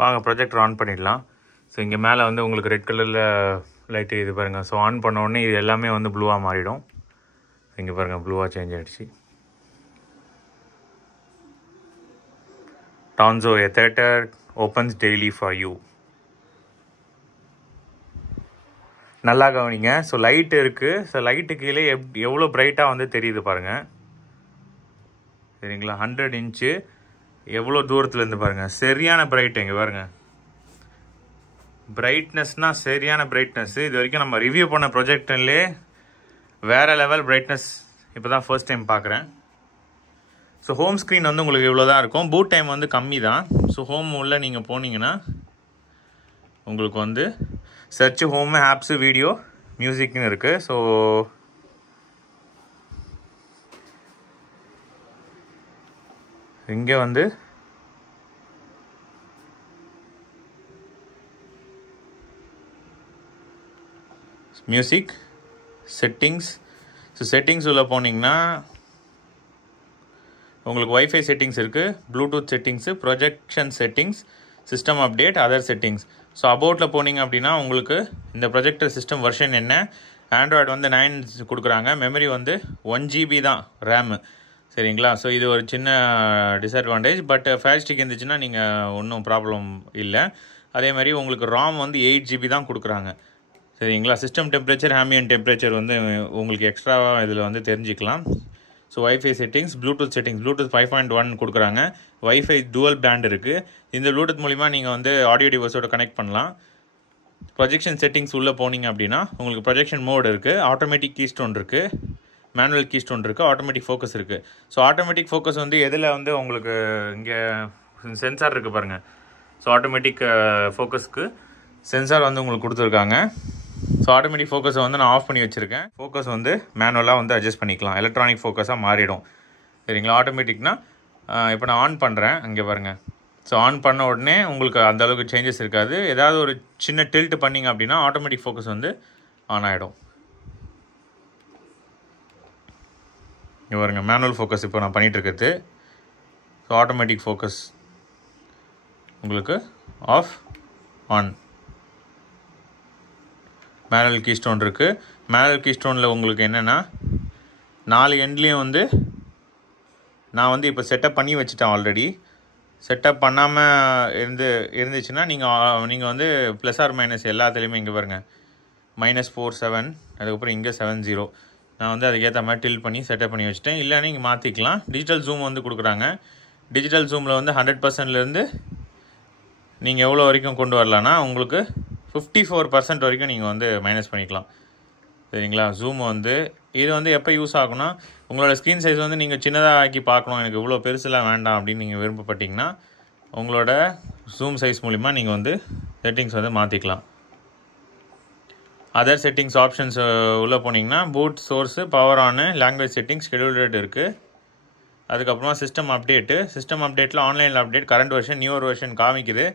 வாங்க projector on பண்ணிடலாம். So இங்கே மேலே வந்து உங்களுக்கு ரெட் கலரில் லைட்டு இது பாருங்கள். ஸோ ஆன் பண்ண உடனே இது எல்லாமே வந்து ப்ளூவாக மாறிடும். இங்கே பாருங்கள் ப்ளூவாக சேஞ்ச் ஆகிடுச்சு. TONZO a theater opens daily for you. நல்லா கவனிங்க. ஸோ லைட் இருக்குது. ஸோ லைட்டு கீழே எவ்வளோ பிரைட்டாக வந்து தெரியுது பாருங்கள். சரிங்களா, 100 இன்ச்சு எவ்வளோ தூரத்துலேருந்து பாருங்கள். சரியான பிரைட். இங்கே பாருங்கள், பிரைட்னஸ்னால் சரியான பிரைட்னஸ். இது வரைக்கும் நம்ம ரிவ்யூ பண்ண ப்ரொஜெக்டர்லேயே வேறு லெவல் பிரைட்னஸ் இப்போ தான் ஃபர்ஸ்ட் டைம் பார்க்குறேன். ஸோ ஹோம் ஸ்க்ரீன் வந்து உங்களுக்கு இவ்வளோ தான் இருக்கும். பூட் டைம் வந்து கம்மி தான். ஸோ ஹோம் உள்ள நீங்கள் போனீங்கன்னா உங்களுக்கு வந்து சர்ச் ஹோம் ஆப்ஸு வீடியோ மியூசிக்னு இருக்குது. ஸோ இங்கே வந்து மியூசிக் செட்டிங்ஸ். ஸோ செட்டிங்ஸ் உள்ள போனீங்கன்னா உங்களுக்கு வைஃபை செட்டிங்ஸ் இருக்குது, bluetooth settings, projection settings, system update, other settings. So அபவுட்டில் போனீங்க அப்படின்னா உங்களுக்கு இந்த ப்ரொஜெக்டர் சிஸ்டம் வெர்ஷன் என்ன, ஆண்ட்ராய்டு வந்து 9 கொடுக்குறாங்க, மெமரி வந்து 1 GB தான் ரேமு. சரிங்களா. ஸோ இது ஒரு சின்ன டிஸ்அட்வான்டேஜ். பட் ஃபயர் ஸ்டிக் இருந்துச்சுன்னா நீங்கள் ஒன்றும் ப்ராப்ளம் இல்லை. அதே மாதிரி உங்களுக்கு ராம் வந்து 8 GB தான் கொடுக்குறாங்க. சரிங்களா. சிஸ்டம் டெம்பரேச்சர், ஆம்பியன்ட் டெம்பரேச்சர் வந்து உங்களுக்கு எக்ஸ்ட்ராவாக இதில் வந்து தெரிஞ்சிக்கலாம். So wifi settings, Bluetooth settings, Bluetooth 5.1 கொடுக்குறாங்க. வைஃபை டுவல் பேண்ட் இருக்குது. இந்த ப்ளூடூத் மூலிமா நீங்கள் வந்து ஆடியோ டிவைஸோட கனெக்ட் பண்ணலாம். ப்ரொஜெக்ஷன் செட்டிங்ஸ் உள்ளே போனீங்க அப்படின்னா உங்களுக்கு ப்ரொஜெக்ஷன் மோட் இருக்குது, ஆட்டோமேட்டிக் கீஸ்டோன் இருக்குது, மேனுவல் கீஸ்டோன் இருக்குது, ஆட்டோமேட்டிக் ஃபோக்கஸ் இருக்குது. ஸோ ஆட்டோமேட்டிக் ஃபோக்கஸ் வந்து எதில் வந்து உங்களுக்கு இங்கே சென்சார் இருக்குது பாருங்கள். ஸோ ஆட்டோமேட்டிக் ஃபோக்கஸ்க்கு சென்சார் வந்து உங்களுக்கு கொடுத்துருக்காங்க. ஸோ ஆட்டோமேட்டிக் ஃபோக்கஸை வந்து நான் ஆஃப் பண்ணி வச்சுருக்கேன். ஃபோக்கஸ் வந்து மேனுவலாக வந்து அட்ஜஸ்ட் பண்ணிக்கலாம், எலக்ட்ரானிக் ஃபோக்கஸாக மாறிடும். சரிங்களா. ஆட்டோமேட்டிக்னா இப்போ நான் ஆன் பண்ணுறேன், அங்கே பாருங்கள். ஸோ ஆன் பண்ண உடனே உங்களுக்கு அந்தளவுக்கு சேஞ்சஸ் இருக்காது. ஏதாவது ஒரு சின்ன டில்ட் பண்ணிங்க அப்படின்னா ஆட்டோமேட்டிக் ஃபோக்கஸ் வந்து ஆன் ஆகிடும். இங்கே பாருங்கள், மேனுவல் ஃபோக்கஸ் இப்போ நான் பண்ணிகிட்ருக்கிறது. ஸோ ஆட்டோமேட்டிக் ஃபோக்கஸ் உங்களுக்கு ஆஃப் ஆன். மேனுவல் கீஸ்டோன் இருக்குது. மேனுவல் கீஸ்டோனில் உங்களுக்கு என்னென்னா 4 எண்ட்லேயும் வந்து நான் வந்து இப்போ செட்டப் பண்ணி வச்சுட்டேன். ஆல்ரெடி செட்டப் பண்ணாமல் இருந்துச்சுன்னா நீங்கள் வந்து ப்ளஸ் ஆர் மைனஸ் எல்லாத்துலேயுமே இங்கே பாருங்கள் -4 7, அதுக்கப்புறம் இங்கே 7 0. நான் வந்து அதுக்கேற்ற மாதிரி டில் பண்ணி செட்டப் பண்ணி வச்சுட்டேன். இல்லை நீங்கள் மாற்றிக்கலாம். டிஜிட்டல் ஜூம் வந்து கொடுக்குறாங்க. டிஜிட்டல் ஜூமில் வந்து 100%லேருந்து நீங்கள் எவ்வளோ வரைக்கும் கொண்டு வரலான்னா உங்களுக்கு 54% வரைக்கும் நீங்கள் வந்து மைனஸ் பண்ணிக்கலாம். சரிங்களா. ஜூம் வந்து இது வந்து எப்போ யூஸ் ஆகும்னா உங்களோட ஸ்க்ரீன் சைஸ் வந்து நீங்கள் சின்னதாக ஆக்கி பார்க்கணும், எனக்கு இவ்வளோ பெருசுலாம் வேண்டாம் அப்படின்னு நீங்கள் விருப்பப்பட்டீங்கன்னா உங்களோட ஜூம் சைஸ் மூலிமா நீங்கள் வந்து செட்டிங்ஸ் வந்து மாற்றிக்கலாம். அதர் செட்டிங்ஸ் ஆப்ஷன்ஸ் உள்ளே போனீங்கன்னா boot, source, power on, language settings, scheduled இருக்குது. அதுக்கப்புறமா சிஸ்டம் அப்டேட்டு. சிஸ்டம் அப்டேட்டில் ஆன்லைனில் update, current version, newer version காமிக்குது.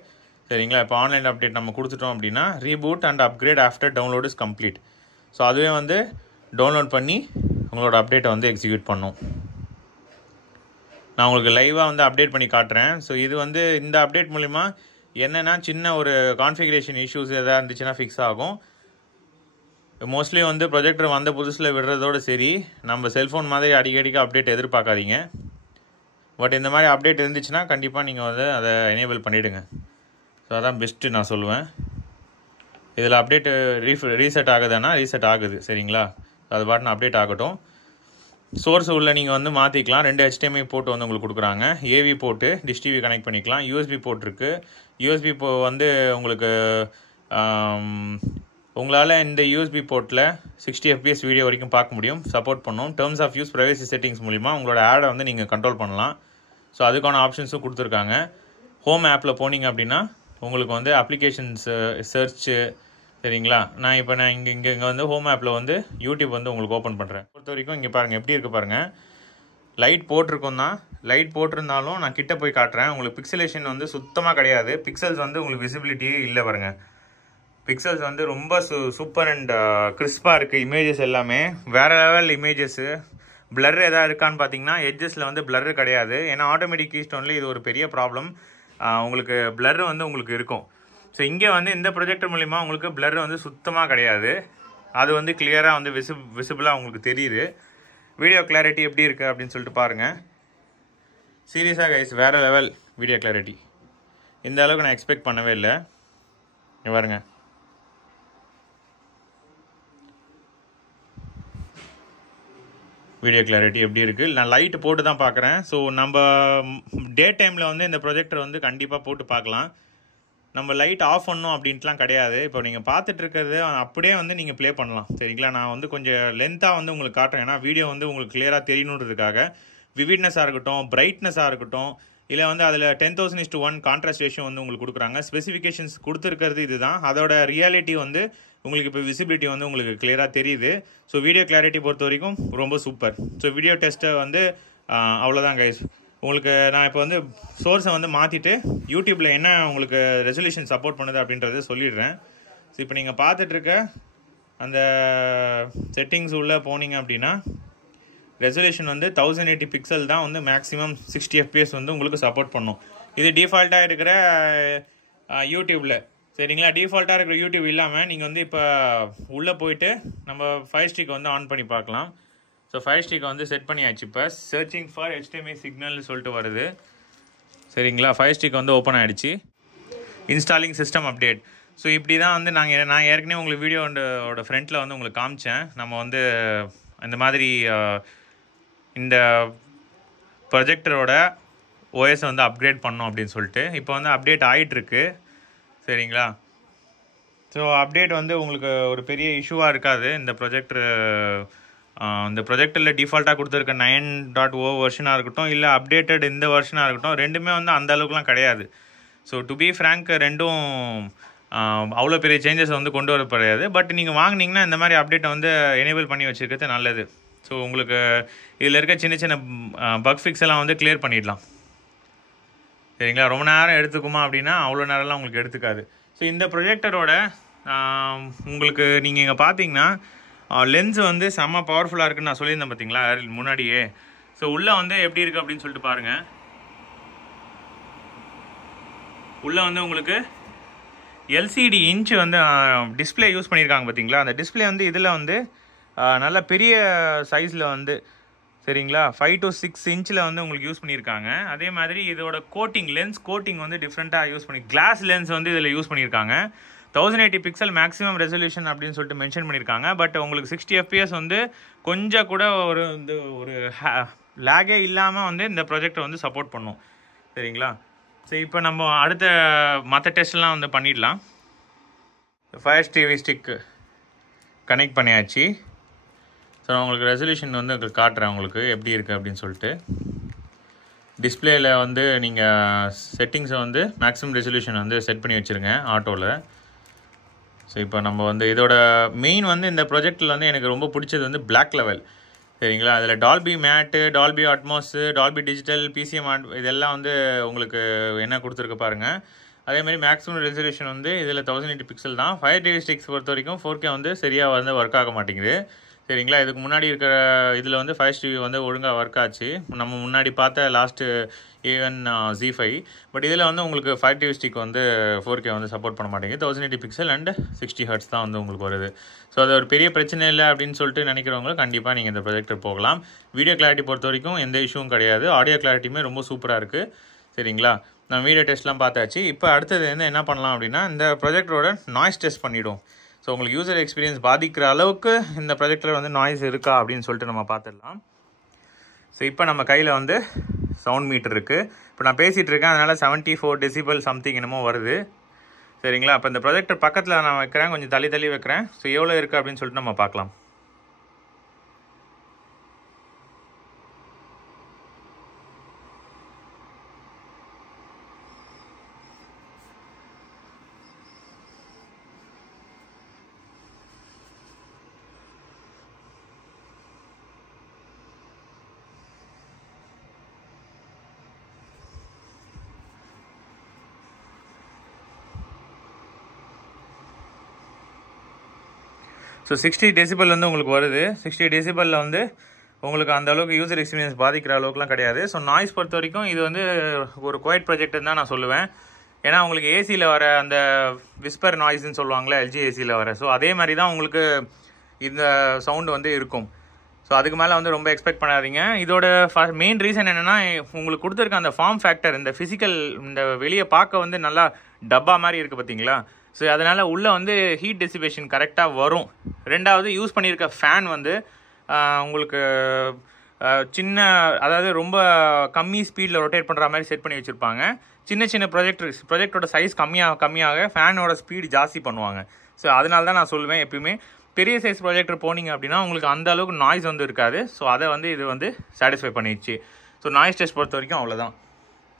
சரிங்களா. இப்போ ஆன்லைன் அப்டேட் நம்ம கொடுத்துட்டோம் அப்படின்னா reboot and upgrade after download is complete. So அதுவே வந்து டவுன்லோட் பண்ணி உங்களோட அப்டேட்டை வந்து எக்ஸிக்யூட் பண்ணும். நான் உங்களுக்கு லைவாக வந்து அப்டேட் பண்ணி காட்டுறேன். ஸோ இது வந்து இந்த அப்டேட் மூலிமா என்னென்னா சின்ன ஒரு கான்ஃபிகரேஷன் இஷ்யூஸ் எதாவது இருந்துச்சுன்னா ஃபிக்ஸ் ஆகும். மோஸ்ட்லி வந்து ப்ரொஜெக்டர் வந்த புதுசில் விடுறதோடு சரி, நம்ம செல்ஃபோன் மாதிரி அடிக்கடிக்கு அப்டேட் எதிர்பார்க்காதீங்க. பட் இந்த மாதிரி அப்டேட் இருந்துச்சுன்னா கண்டிப்பாக நீங்கள் வந்து அதை எனேபிள் பண்ணிவிடுங்க. ஸோ அதான் பெஸ்ட்டு நான் சொல்லுவேன். இதில் அப்டேட்டு ரீசெட் ஆகுதுன்னா ரீசெட் ஆகுது. சரிங்களா. அது பாட்டுன்னு அப்டேட் ஆகட்டும். சோர்ஸ் உள்ள நீங்கள் வந்து மாற்றிக்கலாம். 2 HDMI போர்ட் வந்து உங்களுக்கு கொடுக்குறாங்க. AV board, dish TV connect பண்ணிக்கலாம். யூஎஸ்பி போர்ட் இருக்குது. யூஎஸ்பி வந்து உங்களுக்கு உங்களால் இந்த யூஎஸ்பி போர்ட்டில் 60 FPS வீடியோ வரைக்கும் பார்க்க முடியும், சப்போர்ட் பண்ணும். Terms of use, privacy settings மூலிமா உங்களோட ஆடை வந்து நீங்கள் கண்ட்ரோல் பண்ணலாம். ஸோ அதுக்கான ஆப்ஷன்ஸும் கொடுத்துருக்காங்க. ஹோம் ஆப்பில் போனீங்க அப்படின்னா உங்களுக்கு வந்து அப்ளிகேஷன்ஸ் சர்ச்சு. சரிங்களா. நான் இங்கே வந்து ஹோம் ஆப்பில் வந்து யூடியூப் வந்து உங்களுக்கு ஓப்பன் பண்ணுறேன். பொறுத்த வரைக்கும் இங்கே பாருங்கள் எப்படி இருக்குது பாருங்கள். லைட் போட்டிருக்கோம் தான். லைட் போட்டிருந்தாலும் நான் கிட்ட போய் காட்டுறேன். உங்களுக்கு பிக்சலேஷன் வந்து சுத்தமாக கிடையாது. பிக்சல்ஸ் வந்து உங்களுக்கு விசிபிலிட்டியே இல்லை பாருங்கள். பிக்சல்ஸ் வந்து ரொம்ப சூப்பர் அண்ட் கிறிஸ்பாக இருக்குது. இமேஜஸ் எல்லாமே வேறு லெவல் இமேஜஸ்ஸு. பிளர் எதாவது இருக்கான்னு பார்த்தீங்கன்னா எட்ஜஸில் வந்து பிளர் கிடையாது. ஏன்னா ஆட்டோமேட்டிக் கீஸ்டோனில் இது ஒரு பெரிய ப்ராப்ளம். உங்களுக்கு பிளர் வந்து உங்களுக்கு இருக்கும். ஸோ இங்கே வந்து இந்த ப்ரொஜெக்டர் மூலிமா உங்களுக்கு பிளர் வந்து சுத்தமாக கிடையாது. அது வந்து கிளியராக வந்து விசிபிளாக உங்களுக்கு தெரியுது. வீடியோ கிளாரிட்டி எப்படி இருக்குது அப்படின்னு சொல்லிட்டு பாருங்கள். சீரியஸாக கைஸ் வேறு லெவல் வீடியோ கிளாரிட்டி. இந்த அளவுக்கு நான் எக்ஸ்பெக்ட் பண்ணவே இல்லை. பாருங்க, வீடியோ கிளாரிட்டி எப்படி இருக்குது. நான் லைட்டு போட்டு தான் பார்க்குறேன். ஸோ நம்ம டே டைமில் வந்து இந்த ப்ரொஜெக்டர் வந்து கண்டிப்பாக போட்டு பார்க்கலாம். நம்ம லைட் ஆஃப் பண்ணணும் அப்படின்ட்டுலாம் கிடையாது. இப்போ நீங்கள் பார்த்துட்ருக்கிறது அப்படியே வந்து நீங்கள் ப்ளே பண்ணலாம். சரிங்களா? நான் வந்து கொஞ்சம் லென்த்தாக வந்து உங்களுக்கு காட்டுறேன். ஏன்னா வீடியோ வந்து உங்களுக்கு கிளியராக தெரியணுன்றதுக்காக. விவிட்னஸாக இருக்கட்டும், பிரைட்னஸாக இருக்கட்டும், இல்லை வந்து அதில் 10,000:1 கான்ட்ராஸ்ட் ரேஷியோ வந்து உங்களுக்கு கொடுக்குறாங்க. ஸ்பெசிஃபிகேஷன்ஸ் கொடுத்துருக்கிறது இதுதான். அதோட ரியாலிட்டி வந்து உங்களுக்கு இப்போ விசிபிலிட்டி வந்து உங்களுக்கு கிளியராக தெரியுது. ஸோ வீடியோ கிளாரிட்டி பொறுத்த வரைக்கும் ரொம்ப சூப்பர். ஸோ வீடியோ டெஸ்ட்டை வந்து அவ்வளோதான் கைஸ். உங்களுக்கு நான் இப்போ வந்து சோர்ஸை வந்து மாற்றிட்டு யூடியூப்பில் என்ன உங்களுக்கு ரெசல்யூஷன் சப்போர்ட் பண்ணுது அப்படின்றத சொல்லிடுறேன். ஸோ இப்போ நீங்கள் பார்த்துட்ருக்க அந்த செட்டிங்ஸ் உள்ளே போனீங்க அப்படின்னா ரெசல்யூஷன் வந்து 1080 பிக்சல் தான் வந்து மேக்ஸிமம் 60 FPS வந்து உங்களுக்கு சப்போர்ட் பண்ணும். இது டிஃபால்ட்டாக இருக்கிற யூடியூப்பில். சரிங்களா? டிஃபால்ட்டாக இருக்கிற யூடியூப் இல்லாமல் நீங்கள் வந்து இப்போ உள்ளே போயிட்டு நம்ம ஃபயர் ஸ்டிக் வந்து ஆன் பண்ணி பார்க்கலாம். ஸோ ஃபயர் ஸ்டிக்கை வந்து செட் பண்ணியாச்சு. இப்போ சர்ச்சிங் ஃபார் HDMI சிக்னல்னு சொல்லிட்டு வருது. சரிங்களா? ஃபயர் ஸ்டிக் வந்து ஓப்பன் ஆகிடுச்சு. Installing system update. ஸோ இப்படி தான் வந்து நான் ஏற்கனவே உங்களுக்கு வீடியோட ஃப்ரண்ட்டில் வந்து உங்களுக்கு காமிச்சேன். நம்ம வந்து இந்த மாதிரி இந்த ப்ரொஜெக்டரோட ஓஎஸை வந்து அப்கிரேட் பண்ணோம் அப்படின்னு சொல்லிட்டு இப்போ வந்து அப்டேட் ஆகிட்டுருக்கு. சரிங்களா? ஸோ அப்டேட் வந்து உங்களுக்கு ஒரு பெரிய இஷ்யூவாக இருக்காது. இந்த ப்ரொஜெக்டரில் டிஃபால்ட்டாக கொடுத்துருக்க 9.0 வெர்ஷனாக இருக்கட்டும், இல்லை அப்டேட்டட் இந்த வெர்ஷனாக இருக்கட்டும், ரெண்டுமே வந்து அந்த அளவுக்குலாம் கிடையாது. ஸோ டு பி ஃப்ராங்க் ரெண்டும் அவ்வளோ பெரிய சேஞ்சஸ் வந்து கொண்டு வர கிடையாது. பட் நீங்கள் வாங்கினீங்கன்னா இந்த மாதிரி அப்டேட்டை வந்து எனேபிள் பண்ணி வச்சுருக்கிறது நல்லது. ஸோ உங்களுக்கு இதில் இருக்க சின்ன சின்ன பக் ஃபிக்ஸ் எல்லாம் வந்து கிளியர் பண்ணிடலாம். சரிங்களா? ரொம்ப நேரம் எடுத்துக்குமா அப்படின்னா அவ்வளோ நேரம்லாம் உங்களுக்கு எடுத்துக்காது. ஸோ இந்த ப்ரொஜெக்டரோட உங்களுக்கு நீங்கள் இங்கே பார்த்தீங்கன்னா லென்ஸ் வந்து செம்ம பவர்ஃபுல்லாக இருக்குன்னு நான் சொல்லியிருந்தேன் பார்த்தீங்களா முன்னாடியே. ஸோ உள்ளே வந்து எப்படி இருக்குது அப்படின்னு சொல்லிட்டு பாருங்கள். உள்ளே வந்து உங்களுக்கு எல்சிடி இன்ச் வந்து டிஸ்பிளே யூஸ் பண்ணியிருக்காங்க பார்த்தீங்களா? அந்த டிஸ்பிளே வந்து இதில் வந்து நல்ல பெரிய சைஸில் வந்து, சரிங்களா, 5 to 6 இன்ச்சில் வந்து உங்களுக்கு யூஸ் பண்ணியிருக்காங்க. அதே மாதிரி இதோட கோட்டிங், லென்ஸ் கோட்டிங் வந்து டிஃப்ரெண்ட்டாக யூஸ் பண்ணி கிளாஸ் லென்ஸ் வந்து இதில் யூஸ் பண்ணியிருக்காங்க. 1080 பிக்சல் மேக்ஸிமம் ரெசல்யூஷன் அப்படின்னு சொல்லிட்டு மென்ஷன் பண்ணியிருக்காங்க. பட் உங்களுக்கு 60 FPS வந்து கொஞ்சம் கூட ஒரு லேகே இல்லாமல் வந்து இந்த ப்ராஜெக்டை வந்து சப்போர்ட் பண்ணும். சரிங்களா? சரி, இப்போ நம்ம அடுத்த மற்ற டெஸ்ட்லாம் வந்து பண்ணிடலாம். ஃபயர் டிவி ஸ்டிக்கு கனெக்ட் பண்ணியாச்சு. ஸோ நான் உங்களுக்கு ரெசல்யூஷன் வந்து காட்டுறேன் உங்களுக்கு எப்படி இருக்குது அப்படின்னு சொல்லிட்டு. டிஸ்பிளேயில் வந்து நீங்கள் செட்டிங்ஸை வந்து மேக்ஸிமம் ரெசல்யூஷன் வந்து செட் பண்ணி வச்சுருங்க ஆட்டோவில். ஸோ இப்போ நம்ம வந்து இதோட மெயின் வந்து இந்த ப்ராஜெக்டில் வந்து எனக்கு ரொம்ப பிடிச்சது வந்து பிளாக் லெவல். சரிங்களா? அதில் Dolby MAT, Dolby Atmos, Dolby digital, PCM இதெல்லாம் வந்து உங்களுக்கு என்ன கொடுத்துருக்கு பாருங்கள். அதேமாதிரி மேக்ஸிமம் ரெசல்யூஷன் வந்து இதில் 1080 பிக்சல் தான். ஃபயர் டிவி ஸ்டிக்ஸ் பொறுத்த வரைக்கும் 4K வந்து சரியாக வந்து ஒர்க் ஆக மாட்டேங்குது. சரிங்களா? இதுக்கு முன்னாடி இருக்கிற இதில் வந்து ஃபயர் டிவி வந்து ஒழுங்காக ஒர்க் ஆச்சு. நம்ம முன்னாடி பார்த்த லாஸ்ட்டு A1 Z5. பட் இதில் வந்து உங்களுக்கு ஃபயர் டிவி ஸ்டிக் வந்து 4K வந்து சப்போர்ட் பண்ண மாட்டேங்குது. 1080 பிக்சல் அண்ட் 60 Hz தான் வந்து உங்களுக்கு வருது. ஸோ அது ஒரு பெரிய பிரச்சனை இல்லை அப்படின்னு சொல்லிட்டு நினைக்கிறவங்க கண்டிப்பாக நீங்கள் இந்த ப்ரொஜெக்டர் போகலாம். வீடியோ கிளாரிட்டி பொறுத்த வரைக்கும் எந்த இஷ்யூவும் கிடையாது. ஆடியோ கிளாரிட்டியுமே ரொம்ப சூப்பராக இருக்குது. சரிங்களா? நம்ம வீடியோ டெஸ்ட்லாம் பார்த்தாச்சு. இப்போ அடுத்தது வந்து என்ன பண்ணலாம் அப்படின்னா இந்த ப்ரொஜெக்டரோட நாய்ஸ் டெஸ்ட் பண்ணிவிடும். ஸோ உங்களுக்கு யூசர் எக்ஸ்பீரியன்ஸ் பாதிக்கிற அளவுக்கு இந்த ப்ரொஜெக்டர் வந்து நாய்ஸ் இருக்கா அப்படின்னு சொல்லிட்டு நம்ம பார்த்துடலாம். ஸோ இப்போ நம்ம கையில் வந்து சவுண்ட் மீட்டர் இருக்குது. இப்போ நான் பேசிகிட்டு இருக்கேன், அதனால் 74 decibel சம்திங் என்னமோ வருது. சரிங்களா? அப்போ இந்த ப்ரொஜெக்டர் பக்கத்தில் நான் வைக்கிறேன், கொஞ்சம் தள்ளி வைக்கிறேன். ஸோ எவ்வளோ இருக்குது அப்படின்னு சொல்லிட்டு நம்ம பார்க்கலாம். ஸோ 60 decibel வந்து உங்களுக்கு வருது. 60 decibel வந்து உங்களுக்கு அந்த அளவுக்கு யூசர் எக்ஸ்பீரியன்ஸ் பாதிக்கிற அளவுக்குலாம் கிடையாது. ஸோ நாய்ஸ் பொறுத்த வரைக்கும் இது வந்து ஒரு குவைட் ப்ரொஜெக்டர் தான் நான் சொல்லுவேன். ஏன்னா உங்களுக்கு ஏசியில் வர அந்த விஸ்பர் நாய்ஸ்ன்னு சொல்லுவாங்களே எல்ஜி ஏசியில் வர, ஸோ அதே மாதிரி தான் உங்களுக்கு இந்த சவுண்டு வந்து இருக்கும். ஸோ அதுக்கு மேலே வந்து ரொம்ப எக்ஸ்பெக்ட் பண்ணாதீங்க. இதோட மெயின் ரீசன் என்னென்னா, உங்களுக்கு கொடுத்துருக்க அந்த ஃபார்ம் ஃபேக்டர், இந்த ஃபிசிக்கல், இந்த வெளியே பார்க்க வந்து நல்லா டப்பா மாதிரி இருக்குது பார்த்தீங்களா. ஸோ அதனால் உள்ளே வந்து ஹீட் டெசிபேஷன் கரெக்டாக வரும். ரெண்டாவது யூஸ் பண்ணியிருக்க ஃபேன் வந்து உங்களுக்கு சின்ன, அதாவது ரொம்ப கம்மி ஸ்பீடில் ரொட்டேட் பண்ணுற மாதிரி செட் பண்ணி வச்சுருப்பாங்க. சின்ன சின்ன ப்ரொஜெக்டரோட சைஸ் கம்மியாக ஃபேனோட ஸ்பீடு ஜாஸ்தி பண்ணுவாங்க. ஸோ அதனால தான் நான் சொல்லுவேன், எப்பயுமே பெரிய சைஸ் ப்ரொஜெக்டர் போனீங்க அப்படின்னா உங்களுக்கு அந்த அளவுக்கு நாய்ஸ் வந்து இருக்காது. ஸோ அதை வந்து இது வந்து சாட்டிஸ்ஃபை பண்ணிடுச்சு. ஸோ நாய்ஸ் டெஸ்ட் பொறுத்த வரைக்கும் அவ்வளோதான்.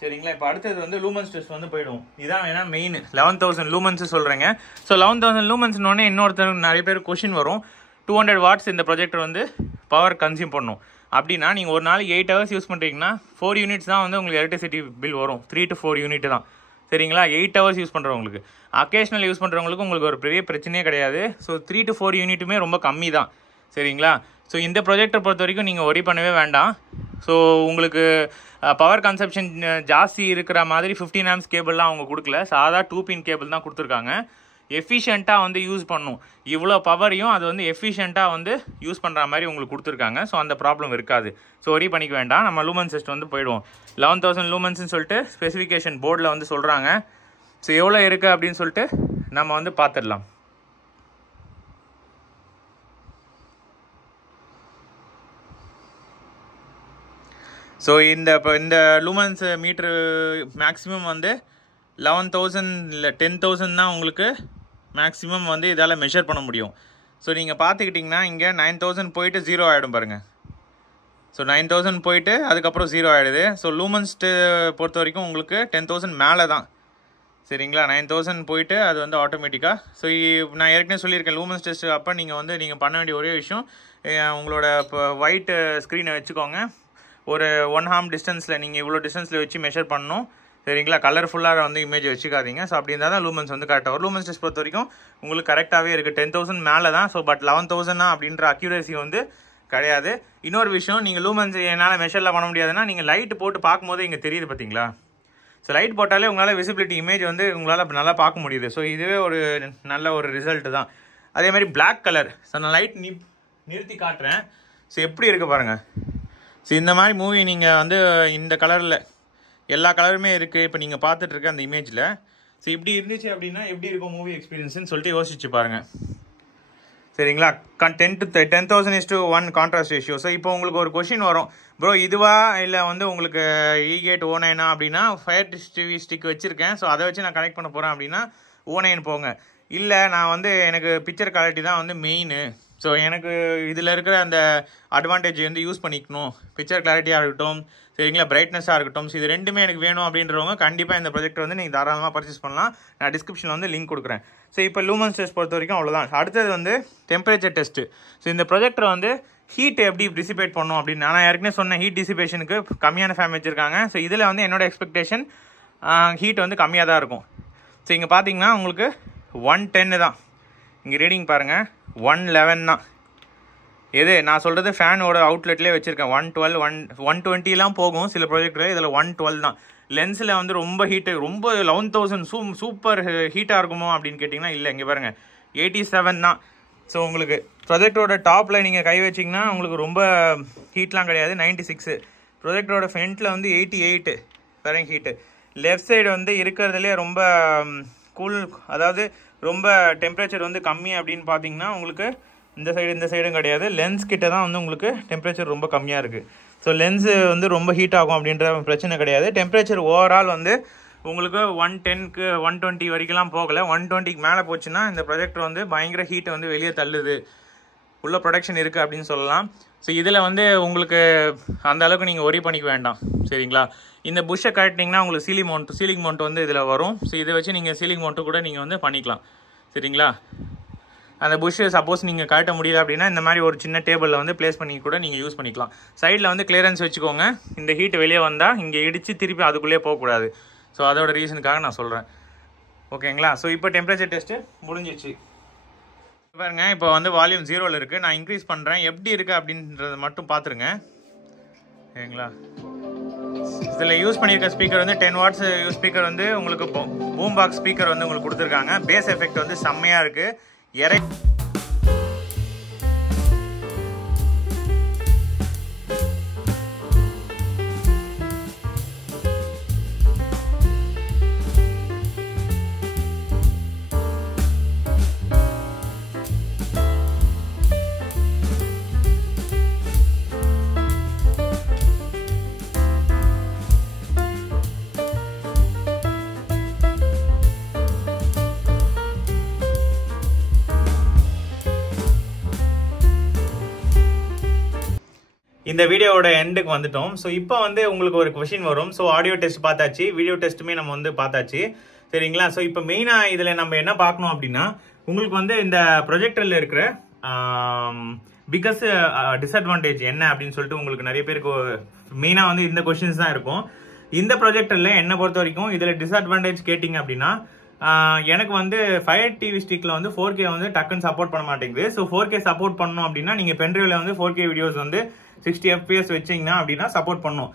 சரிங்களா. இப்போ அடுத்தது வந்து லூமன்ஸ் டெஸ்ட் வந்து போயிடுவோம். இதான் வேணா மெயின் 11,000 லூமன்ஸ் சொல்கிறேங்க. ஸோ 11,000 லூமன்ஸ்னோடனே இன்னொருத்தருக்கு நிறைய பேர் கொஷின் வரும், 200 வாட்ஸ் இந்த ப்ரொஜெக்டர் வந்து பவர் கன்சியூம் பண்ணும் அப்படின்னா, நீங்கள் ஒரு நாளைக்கு 8 ஹவர்ஸ் யூஸ் பண்ணுறீங்கன்னா 4 யூனிட்ஸ் தான் வந்து உங்களுக்கு எலக்ட்ரிசிட்டி பில் வரும். 3 to 4 யூனிட் தான். சரிங்களா. 8 ஹவர்ஸ் யூஸ் பண்ணுறவங்களுக்கு, அக்கேஷனல் யூஸ் பண்ணுறவங்களுக்கு உங்களுக்கு ஒரு பெரிய பிரச்சனையே கிடையாது. ஸோ 3 to 4 யூனிட்டுமே ரொம்ப கம்மி தான். சரிங்களா. ஸோ இந்த ப்ரொஜெக்டர் பொறுத்த வரைக்கும் நீங்கள் ஒரி பண்ணவே வேண்டாம். ஸோ உங்களுக்கு பவர் கன்சப்ஷன் ஜாஸ்தி இருக்கிற மாதிரி 15 ஆம்ஸ் கேபிள்லாம் அவங்க கொடுக்கல, சாதா 2 பின் கேபிள் தான் கொடுத்துருக்காங்க. எஃபிஷியண்ட்டாக வந்து யூஸ் பண்ணும், இவ்வளோ பவரையும் அது வந்து எஃபிஷியண்ட்டாக வந்து யூஸ் பண்ணுற மாதிரி உங்களுக்கு கொடுத்துருக்காங்க. ஸோ அந்த ப்ராப்ளம் இருக்காது. ஸோ ஒரி பண்ணிக்க வேண்டாம். நம்ம லூமன்ஸ் டெஸ்ட் வந்து போயிடுவோம். 11,000 லூமன்ஸ்னு சொல்லிட்டு ஸ்பெசிஃபிகேஷன் போர்டில் வந்து சொல்கிறாங்க. ஸோ எவ்வளோ இருக்குது அப்படின்னு சொல்லிட்டு நம்ம வந்து பார்த்துடலாம். ஸோ இந்த லூமன்ஸ் மீட்ரு மேக்ஸிமம் வந்து 11,000 இல்லை 10,000 தான் உங்களுக்கு மேக்ஸிமம் வந்து இதால் மெஷர் பண்ண முடியும். ஸோ நீங்கள் பார்த்துக்கிட்டிங்கன்னா இங்கே 9,000 போயிட்டு 0 ஆகிடும் பாருங்கள். ஸோ 9,000 போயிட்டு அதுக்கப்புறம் 0 ஆகிடுது. ஸோ லூமன்ஸ்ட்டு பொறுத்த வரைக்கும் உங்களுக்கு 10,000 மேலே தான். சரிங்களா. 9,000 போயிட்டு அது வந்து ஆட்டோமேட்டிக்காக. ஸோ நான் ஏற்கனவே சொல்லியிருக்கேன், லூமன்ஸ் டெஸ்ட் அப்போ நீங்கள் வந்து பண்ண வேண்டிய ஒரே விஷயம், உங்களோட இப்போ ஒயிட் ஸ்க்ரீனை வச்சுக்கோங்க. ஒரு 1 arm டிஸ்டன்ஸில் நீங்கள் இவ்வளோ டிஸ்டன்ஸில் வச்சு மெஷர் பண்ணணும். சரிங்களா. கலர்ஃபுல்லாக வந்து இமேஜ் வச்சுக்காதீங்க. ஸோ அப்படி இருந்தால் தான் லூமன்ஸ் வந்து கரெக்டாக வரும். லூமன்ஸ் டெஸ்ட் பொறுத்த வரைக்கும் உங்களுக்கு கரெக்டாகவே இருக்குது. 10,000 மேலே தான். ஸோ பட் 11,000 அப்படின்ற அக்யூரேசி வந்து கிடையாது. இன்னொரு விஷயம், நீங்கள் லூமன்ஸ் என்னால் மெஷரில் பண்ண முடியாதுன்னா, நீங்கள் லைட்டு போட்டு பார்க்கும்போது இங்கே தெரியுது பார்த்தீங்களா. ஸோ லைட் போட்டாலே உங்களால் விசிபிலிட்டி இமேஜ் வந்து உங்களால் நல்லா பார்க்க முடியுது. ஸோ இதுவே ஒரு நல்ல ஒரு ரிசல்ட்டு தான். அதே மாதிரி பிளாக் கலர். ஸோ நான் லைட் நிறுத்தி காட்டுறேன். ஸோ எப்படி இருக்குது பாருங்கள். ஸோ இந்த மாதிரி மூவி நீங்கள் வந்து இந்த கலரில் எல்லா கலருமே இருக்குது இப்போ நீங்கள் பார்த்துட்ருக்க அந்த இமேஜில். ஸோ இப்படி இருந்துச்சு அப்படின்னா எப்படி இருக்கும் மூவி எக்ஸ்பீரியன்ஸ்னு சொல்லிட்டு யோசிச்சு பாருங்கள். சரிங்களா. 10,000:1 கான்ட்ராஸ்ட் ரேஷியோ. ஸோ இப்போ உங்களுக்கு ஒரு கொஷின் வரும், ப்ரோ இதுவா இல்லை வந்து உங்களுக்கு Egate O9 அப்படின்னா ஃபயர் டிவி ஸ்டிக் வச்சுருக்கேன், ஸோ அதை வச்சு நான் கனெக்ட் பண்ண போகிறேன் அப்படின்னா O9 போங்க. இல்லை நான் வந்து எனக்கு பிக்சர் குவாலிட்டி தான் வந்து மெயின், ஸோ எனக்கு இதில் இருக்கிற அந்த அட்வான்டேஜ் வந்து யூஸ் பண்ணிக்கணும், பிக்சர் கிளாரிட்டியாக இருக்கட்டும், சரிங்களா, பிரைட்னஸாக இருக்கட்டும், ஸோ இது ரெண்டுமே எனக்கு வேணும் அப்படின்றவங்க கண்டிப்பாக இந்த ப்ரொஜெக்டர் வந்து நீங்கள் தாராளமாக பர்ச்சேஸ் பண்ணலாம். நான் டிஸ்கிரிப்ஷனில் வந்து லிங்க் கொடுக்குறேன். ஸோ இப்போ லூமன்ஸ் டெஸ்ட் பொறுத்த வரைக்கும் அவ்வளோதான். அடுத்தது வந்து டெம்பரேச்சர் டெஸ்ட்டு. ஸோ இந்த ப்ரொஜெக்டர் வந்து ஹீட் எப்படி டிசிபேட் பண்ணும் அப்படின்னு நான் ஏற்கனவே சொன்னேன். ஹீட் டிசிபேஷனுக்கு கம்மியான ஃபேன் வச்சுருக்காங்க. ஸோ இதில் வந்து என்னோட எக்ஸ்பெக்டேஷன் ஹீட் வந்து கம்மியாக தான் இருக்கும். ஸோ இங்கே பார்த்தீங்கன்னா உங்களுக்கு 110 தான். இங்கே ரீடிங் பாருங்கள், 111 தான். எது நான் சொல்கிறது ஃபேனோட அவுட்லெட்லேயே வச்சுருக்கேன். 112 120லாம் போகும் சில ப்ரொஜெக்டர், இதில் 112 தான். லென்ஸில் வந்து ரொம்ப ஹீட்டு, ரொம்ப 11,000 சூப்பர் ஹீட்டாக இருக்குமோ அப்படின்னு கேட்டிங்கன்னா இல்லை. இங்கே பாருங்கள் 87 தான். ஸோ உங்களுக்கு ப்ரொஜெக்டரோட டாப்பில் நீங்கள் கை வச்சிங்கன்னா உங்களுக்கு ரொம்ப ஹீட்லாம் கிடையாது. 96. ப்ரொஜெக்டரோட ஃப்ரண்ட்டில் வந்து 88 ஃபேரன் ஹீட்டு. லெஃப்ட் சைடு வந்து இருக்கிறதுலே ரொம்ப கூல், அதாவது ரொம்ப டெம்பரேச்சர் வந்து கம்மி அப்படின்னு பார்த்தீங்கன்னா உங்களுக்கு இந்த சைடும் கிடையாது. லென்ஸ் கிட்ட தான் வந்து உங்களுக்கு டெம்பரேச்சர் ரொம்ப கம்மியாக இருக்குது. ஸோ லென்ஸு வந்து ரொம்ப ஹீட் ஆகும் அப்படின்ற பிரச்சனை கிடையாது. டெம்பரேச்சர் ஓவரால் வந்து உங்களுக்கு 110க்கு 120 வரைக்கும்லாம் போகலை. 120க்கு மேலே போச்சுன்னா இந்த ப்ரொஜெக்டர் வந்து பயங்கர ஹீட்டை வந்து வெளியே தள்ளுது, உள்ள ப்ரொடக்ஷன் இருக்குது அப்படின்னு சொல்லலாம். ஸோ இதில் வந்து உங்களுக்கு அந்த அளவுக்கு நீங்கள் ஒரி பண்ணிக்க வேண்டாம். சரிங்களா. இந்த புஷ்ஷை கட்டிங்கன்னா உங்களுக்கு சீலிங் மவுண்ட் வந்து இதில் வரும். ஸோ இதை வச்சு நீங்கள் சீலிங் மவுண்ட்டு கூட நீங்கள் வந்து பண்ணிக்கலாம். சரிங்களா. அந்த புஷ்ஷை சப்போஸ் நீங்கள் கட்ட முடியல அப்படின்னா இந்த மாதிரி ஒரு சின்ன டேபிளில் வந்து ப்ளேஸ் பண்ணி கூட நீங்கள் யூஸ் பண்ணிக்கலாம். சைடில் வந்து கிளியரன்ஸ் வச்சுக்கோங்க. இந்த ஹீட் வெளியே வந்தால் இங்கே இடித்து திருப்பி அதுக்குள்ளேயே போகக்கூடாது. ஸோ அதோட ரீசனுக்காக நான் சொல்கிறேன். ஓகேங்களா. ஸோ இப்போ டெம்பரேச்சர் டெஸ்ட்டு முடிஞ்சிச்சு. பாருங்க இப்போ வந்து வால்யூம் 0ல இருக்குது. நான் இன்க்ரீஸ் பண்ணுறேன். எப்படி இருக்குது அப்படின்றத மட்டும் பார்த்துருங்க. சரிங்களா? இதில் யூஸ் பண்ணியிருக்க ஸ்பீக்கர் வந்து 10 வாட்ஸ் ஸ்பீக்கர் வந்து உங்களுக்கு பூம் பாக்ஸ் ஸ்பீக்கர் வந்து உங்களுக்கு கொடுத்துருக்காங்க. பேஸ் எஃபெக்ட் வந்து செம்மையாக இருக்குது. இந்த வீடியோவோட எண்டுக்கு வந்துட்டோம். ஸோ இப்போ வந்து உங்களுக்கு ஒரு கொஷின் வரும். ஸோ ஆடியோ டெஸ்ட் பார்த்தாச்சு, வீடியோ டெஸ்ட்டுமே நம்ம வந்து பார்த்தாச்சு. சரிங்களா? ஸோ இப்போ மெயினாக இதில் நம்ம என்ன பார்க்கணும் அப்படின்னா, உங்களுக்கு வந்து இந்த ப்ரொஜெக்டரில் இருக்கிற பிகஸ்ட் டிஸ்அட்வான்டேஜ் என்ன அப்படின்னு சொல்லிட்டு உங்களுக்கு நிறைய பேருக்கு மெயினாக வந்து இந்த கொஷின்ஸ் தான் இருக்கும். இந்த ப்ரொஜெக்டரில் என்னை பொறுத்த வரைக்கும் இதில் டிஸ்அட்வான்டேஜ் கேட்டிங்க அப்படின்னா, எனக்கு வந்து ஃபயர் டிவி ஸ்டிக்கில் வந்து 4K வந்து டக்குன்னு சப்போர்ட் பண்ண மாட்டேங்குது. ஸோ 4K சப்போர்ட் பண்ணணும் அப்படின்னா நீங்கள் பென்ட்ரைவில் வந்து 4K வீடியோஸ் வந்து 60 FPS வச்சிங்கன்னா அப்படின்னா சப்போர்ட் பண்ணும்.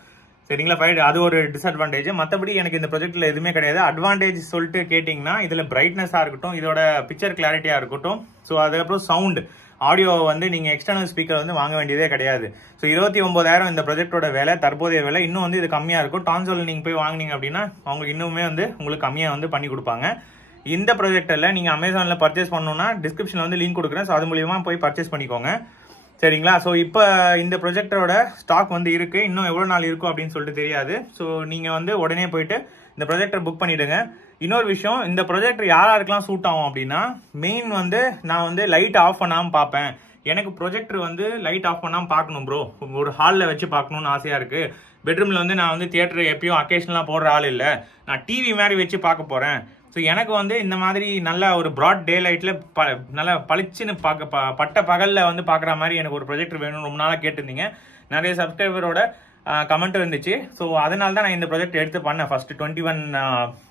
சரிங்களா? அது ஒரு டிஸ்அட்வான்டேஜ். மற்றபடி எனக்கு இந்த ப்ரொஜெக்டில் எதுவுமே கிடையாது. அட்வான்டேஜ் சொல்லிட்டு கேட்டிங்கன்னா, இதில் பிரைட்னஸாக இருக்கட்டும், இதோட பிக்சர் கிளாரிட்டியாக இருக்கட்டும், ஸோ அதுக்கப்புறம் சவுண்ட் ஆடியோ வந்து நீங்கள் எக்ஸ்டர்னல் ஸ்பீக்கர் வந்து வாங்க வேண்டியதே கிடையாது. ஸோ 29,000 இந்த ப்ரொஜெக்டோட விலை, தற்போதைய விலை. இன்னும் வந்து இது கம்மியாக இருக்கும். டான்சோவில் நீங்கள் போய் வாங்கினீங்க அப்படின்னா அவங்களுக்கு இன்னுமே வந்து உங்களுக்கு கம்மியாக வந்து பண்ணி கொடுப்பாங்க. இந்த ப்ரொஜெக்டரில் நீங்கள் அமேசானில் பர்ச்சேஸ் பண்ணணும்னா டிஸ்கிரிப்ஷனில் வந்து லிங்க் கொடுக்குறேன். ஸோ அது மூலியமாக போய் பர்ச்சேஸ் பண்ணிக்கோங்க. சரிங்களா? ஸோ இப்போ இந்த ப்ரொஜெக்டரோட ஸ்டாக் வந்து இருக்குது. இன்னும் எவ்வளோ நாள் இருக்கும் அப்படின்னு சொல்லிட்டு தெரியாது. ஸோ நீங்கள் வந்து உடனே போயிட்டு இந்த ப்ரொஜெக்டர் புக் பண்ணிவிடுங்க. இன்னொரு விஷயம், இந்த ப்ரொஜெக்டர் யாருக்கெல்லாம் சூட் ஆகும் அப்படின்னா, மெயின் வந்து நான் வந்து லைட் ஆஃப் பண்ணாமல் பார்ப்பேன். எனக்கு ப்ரொஜெக்டர் வந்து லைட் ஆஃப் பண்ணாமல் பார்க்கணும் ப்ரோ, ஒரு ஹாலில் வச்சு பார்க்கணுன்னு ஆசையாக இருக்குது. பெட்ரூமில் வந்து நான் வந்து தியேட்டர் எப்பயும் அக்கேஷனலாக போடுற ஆள் இல்லை, நான் டிவி மாதிரி வச்சு பார்க்க போகிறேன். ஸோ எனக்கு வந்து இந்த மாதிரி நல்ல ஒரு ப்ராட் டே லைட்டில் நல்லா பளிச்சுன்னு பட்ட பகலில் வந்து பார்க்குற மாதிரி எனக்கு ஒரு ப்ரொஜெக்டர் வேணும்னு ரொம்ப நாளாக கேட்டிருந்தீங்க. நிறைய சப்ஸ்கிரைபரோட கமெண்ட் இருந்துச்சு. ஸோ அதனால தான் நான் இந்த ப்ராஜெக்ட் எடுத்து பண்ணேன். ஃபர்ஸ்ட் 21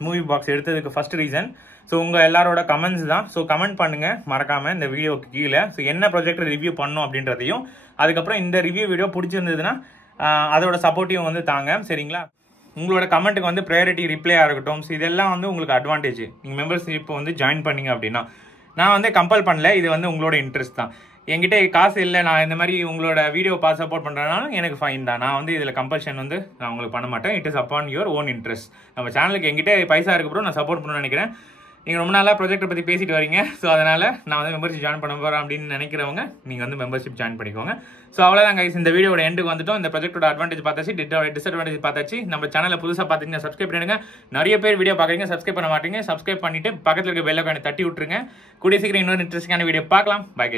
மூவி பாக்ஸ் எடுத்ததுக்கு ஃபர்ஸ்ட் ரீசன் ஸோ உங்கள் எல்லாரோட கமெண்ட்ஸ் தான். ஸோ கமெண்ட் பண்ணுங்கள் மறக்காமல் இந்த வீடியோக்கு கீழே. ஸோ என்ன ப்ராஜெக்ட் ரிவ்யூ பண்ணணும் அப்படின்றதையும், அதுக்கப்புறம் இந்த ரிவ்யூ வீடியோ பிடிச்சிருந்ததுன்னா அதோட சப்போர்ட்டையும் வந்து தாங்க. சரிங்களா? உங்களோட கமெண்ட்டுக்கு வந்து ப்ரையாரிட்டி ரிப்ளையாக இருக்கட்டும். ஸோ இதெல்லாம் வந்து உங்களுக்கு அட்வான்டேஜ். நீங்கள் மெம்பர்ஷிப் வந்து ஜாயின் பண்ணிங்க அப்படின்னா, நான் வந்து கம்பல் பண்ணல, இது வந்து உங்களோட இன்ட்ரெஸ்ட் தான். என்கிட்ட காசு இல்லை, நான் இந்த மாதிரி உங்களோட வீடியோ பார்த்து சப்போர்ட் பண்ணுறதுனாலும் எனக்கு ஃபைன் தான். நான் வந்து இதில் கம்பல்ஷன் வந்து நான் உங்களுக்கு பண்ண மாட்டேன். It is upon your own interest. நம்ம சேனலுக்கு என்கிட்ட பைசா இருக்குறோம், நான் சப்போர்ட் பண்ணணும்னு நினைக்கிறேன். நீங்கள் ரொம்ப நாளாக ப்ராஜெக்டை பற்றி பேசிட்டு வரீங்க. ஸோ அதனால் நான் வந்து மெம்பர்ஷிப் ஜாயின் பண்ண போகிறேன் அப்படின்னு நினைக்கிறவங்க நீங்கள் வந்து மெம்பர்ஷிப் ஜாயின் பண்ணிக்கோங்க. ஸோ அவ்வளோதான் கைஸ், இந்த வீடியோட எண்டுக்கு வந்துட்டோம். இந்த ப்ராஜெக்டோட அட்வான்டேஜ் பார்த்தாச்சு, டிஸ்அட்வான்டேஜ் பார்த்தாச்சு. நம்ம சேனலில் புதுசாக பார்த்தீங்கன்னா சப்ஸ்கிரைப் பண்ணிடுங்க. நிறைய பேர் வீடியோ பார்க்குறீங்க, சப்ஸ்கிரைப் பண்ண மாட்டீங்க. சப்ஸ்கிரைப் பண்ணிட்டு பக்கத்தில் இருக்க பெல் ஐகானை தட்டி விட்டுருங்க. கூடிய சீக்கிரம் இன்னொரு இன்ட்ரெஸ்டிங்கான வீடியோ பார்க்கலாம். Bye guys.